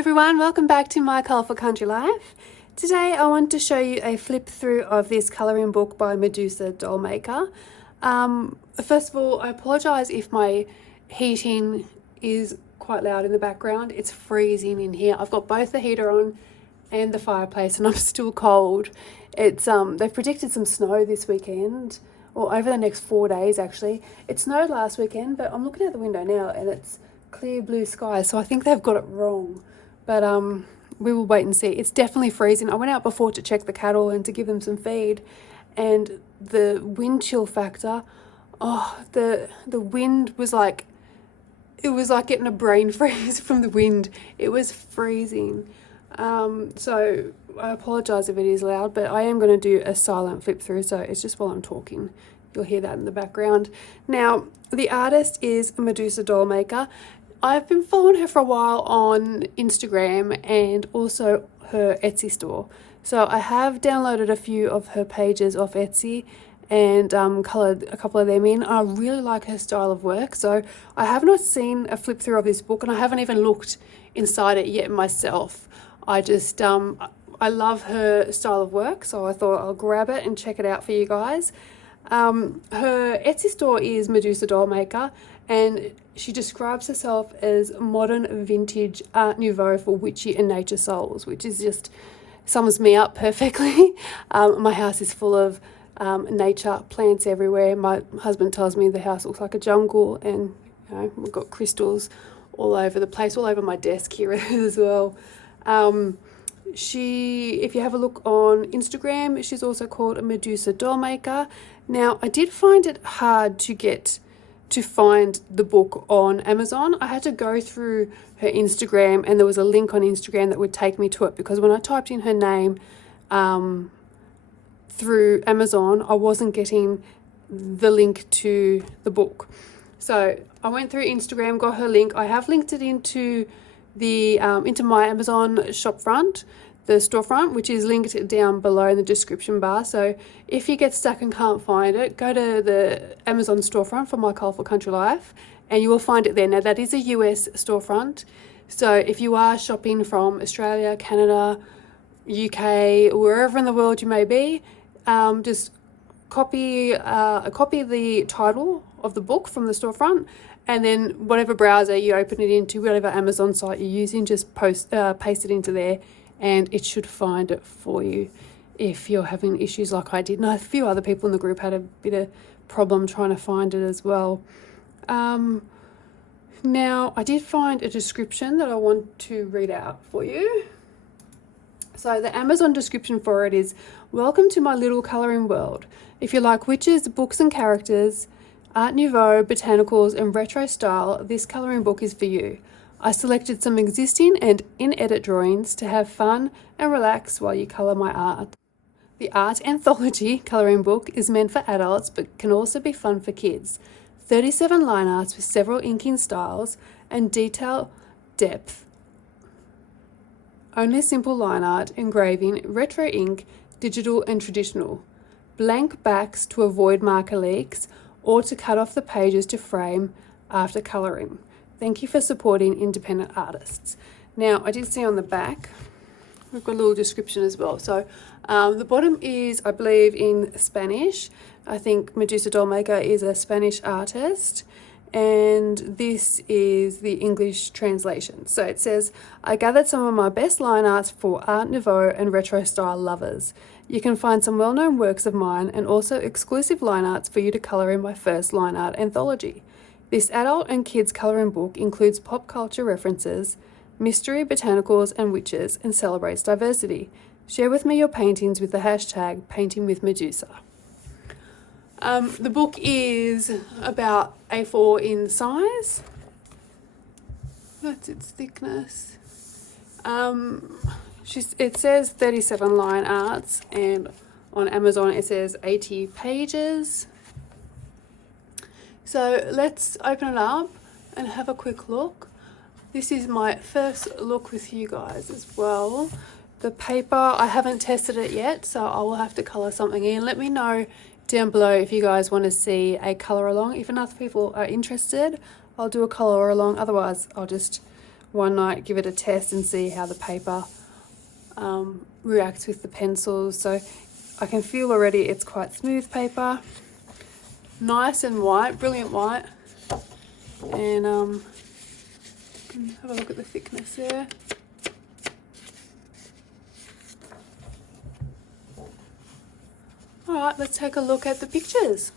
everyone, welcome back to My Colourful Country Life. Today I want to show you a flip through of this colouring book by Medusa Dollmaker. First of all, I apologise if my heating is quite loud in the background. It's freezing in here. I've got both the heater on and the fireplace and I'm still cold. They've predicted some snow this weekend, or over the next 4 days actually. It snowed last weekend, but I'm looking out the window now and it's clear blue skies, so I think they've got it wrong, but we will wait and see. It's definitely freezing. I went out before to check the cattle and to give them some feed, and the wind chill factor, the wind was like, it was like getting a brain freeze from the wind. It was freezing. So I apologize if it is loud, but I am going to do a silent flip through, so it's just while I'm talking. You'll hear that in the background. Now, the artist is Medusa Dollmaker. I've been following her for a while on Instagram and also her Etsy store. So I have downloaded a few of her pages off Etsy and coloured a couple of them in. I really like her style of work. So I have not seen a flip through of this book, and I haven't even looked inside it yet myself. I just, I love her style of work, so I thought I'll grab it and check it out for you guys. Her Etsy store is Medusa Dollmaker, and she describes herself as modern vintage art nouveau for witchy and nature souls, which is just sums me up perfectly. My house is full of nature, plants everywhere. My husband tells me the house looks like a jungle, and you know, we've got crystals all over the place, all over my desk here as well. If you have a look on Instagram, she's also called Medusa Dollmaker. Now, I did find it hard to find the book on Amazon. I had to go through her Instagram, and there was a link on Instagram that would take me to it, because when I typed in her name through Amazon, I wasn't getting the link to the book. So I went through Instagram, got her link. I have linked it into my Amazon shop front, the storefront, which is linked down below in the description bar. So if you get stuck and can't find it, go to the Amazon storefront for My Colourful Country Life and you will find it there. Now, that is a US storefront, so if you are shopping from Australia, Canada, UK, wherever in the world you may be, just copy the title of the book from the storefront, and then whatever browser you open it into, whatever Amazon site you're using, just paste it into there, and it should find it for you if you're having issues like I did. And a few other people in the group had a bit of problem trying to find it as well. Now, I did find a description that I want to read out for you. So the Amazon description for it is, "Welcome to my little colouring world. If you like witches, books and characters, Art Nouveau, Botanicals and retro style, this colouring book is for you. I selected some existing and in-edit drawings to have fun and relax while you colour my art. The Art Anthology colouring book is meant for adults but can also be fun for kids. 37 line arts with several inking styles and detail depth. Only simple line art, engraving, retro ink, digital and traditional. Blank backs to avoid marker leaks, or to cut off the pages to frame after colouring. Thank you for supporting independent artists." Now, I did see on the back, we've got a little description as well. So the bottom is, I believe, in Spanish. I think Medusa Dollmaker is a Spanish artist, and this is the English translation. So it says, "I gathered some of my best line arts for Art Nouveau and retro style lovers. You can find some well-known works of mine and also exclusive line arts for you to colour in my first line art anthology. This adult and kids colouring book includes pop culture references, mystery, botanicals and witches, and celebrates diversity. Share with me your paintings with the hashtag #PaintingWithMedusa." The book is about A4 in size. That's its thickness. It says 37 line arts, and on Amazon it says 80 pages. So let's open it up and have a quick look. This is my first look with you guys as well. The paper, I haven't tested it yet, so I will have to colour something in. Let me know down below if you guys want to see a colour along. If enough people are interested, I'll do a colour along. Otherwise, I'll just one night, give it a test and see how the paper reacts with the pencils. So I can feel already it's quite smooth paper, nice and white, brilliant white. And have a look at the thickness there. All right, let's take a look at the pictures.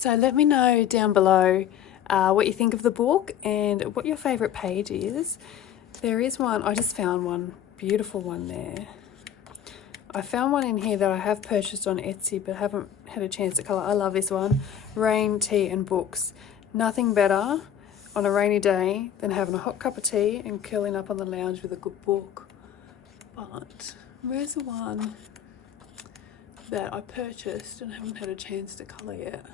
So let me know down below what you think of the book and what your favourite page is. There is one, I just found one, beautiful one there. I found one in here that I have purchased on Etsy but haven't had a chance to colour. I love this one. Rain, tea and books. Nothing better on a rainy day than having a hot cup of tea and curling up on the lounge with a good book. But where's the one that I purchased and haven't had a chance to colour yet?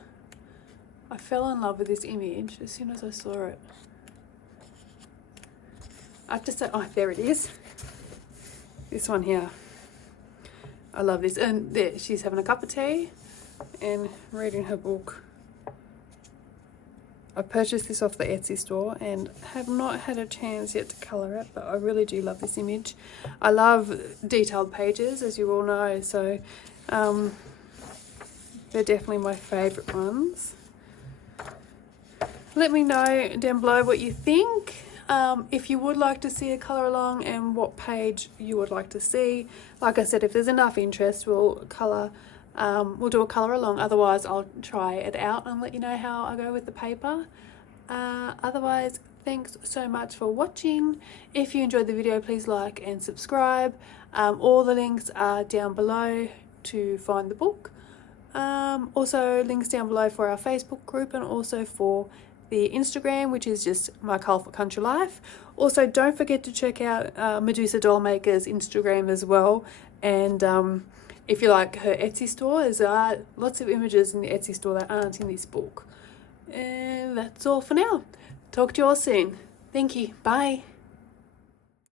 I fell in love with this image as soon as I saw it. I have to say, oh, there it is. This one here. I love this. And there, she's having a cup of tea and reading her book. I purchased this off the Etsy store and have not had a chance yet to colour it, but I really do love this image. I love detailed pages, as you all know, so they're definitely my favourite ones. Let me know down below what you think. If you would like to see a colour along and what page you would like to see. Like I said, if there's enough interest, we'll do a colour along. Otherwise, I'll try it out and let you know how I go with the paper. Otherwise, thanks so much for watching. If you enjoyed the video, please like and subscribe. All the links are down below to find the book. Also, links down below for our Facebook group and also for the Instagram, which is just My Colourful Country Life. Also, don't forget to check out Medusa Dollmaker's Instagram as well. And if you like her Etsy store, there's lots of images in the Etsy store that aren't in this book. And that's all for now. Talk to you all soon. Thank you. Bye.